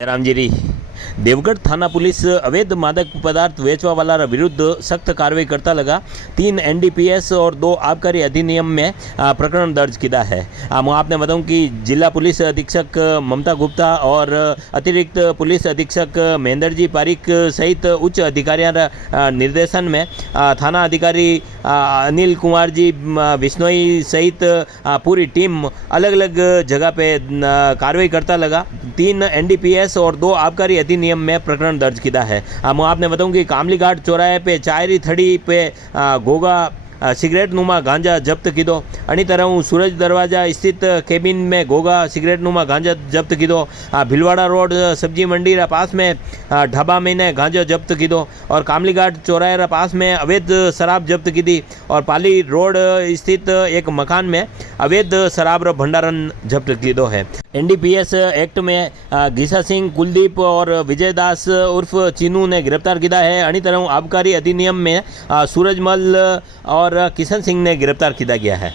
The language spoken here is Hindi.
रामजीरी देवगढ़ थाना पुलिस अवैध मादक पदार्थ वेचवा वाला विरुद्ध सख्त कार्रवाई करता लगा 3 एनडीपीएस और 2 आबकारी अधिनियम में प्रकरण दर्ज किया है। मैं आपने बताऊं कि जिला पुलिस अधीक्षक ममता गुप्ता और अतिरिक्त पुलिस अधीक्षक महेंद्र जी पारिक सहित उच्च अधिकारियों निर्देशन में थाना अधिकारी अनिल कुमार जी बिश्नोई सहित पूरी टीम अलग अलग जगह पे कार्रवाई करता लगा 3 एनडीपीएस और 2 आबकारी अधिनियम में प्रकरण दर्ज किया है। मैं आपने बताऊं कि कामली घाट चौराहे पे चायरी थड़ी पे घोगा सिगरेट नुमा गांजा जब्त किदो। अनी तरह सूरज दरवाजा स्थित केबिन में घोगा सिगरेट नुमा गांजा जब्त किदो। भिलवाड़ा रोड सब्जी मंडी रा पास में ढाबा में गांजा जब्त किदो और कामली घाट चौराहे रा पास में अवैध शराब जब्त की दी और पाली रोड स्थित एक मकान में अवैध शराब रा भंडारण जब्त किदो है। एनडीपीएस एक्ट में गीसा सिंह कुलदीप और विजयदास उर्फ चीनू ने गिरफ्तार किया है। अनी तरह आबकारी अधिनियम में सूरजमल और किशन सिंह ने गिरफ्तार किया गया है।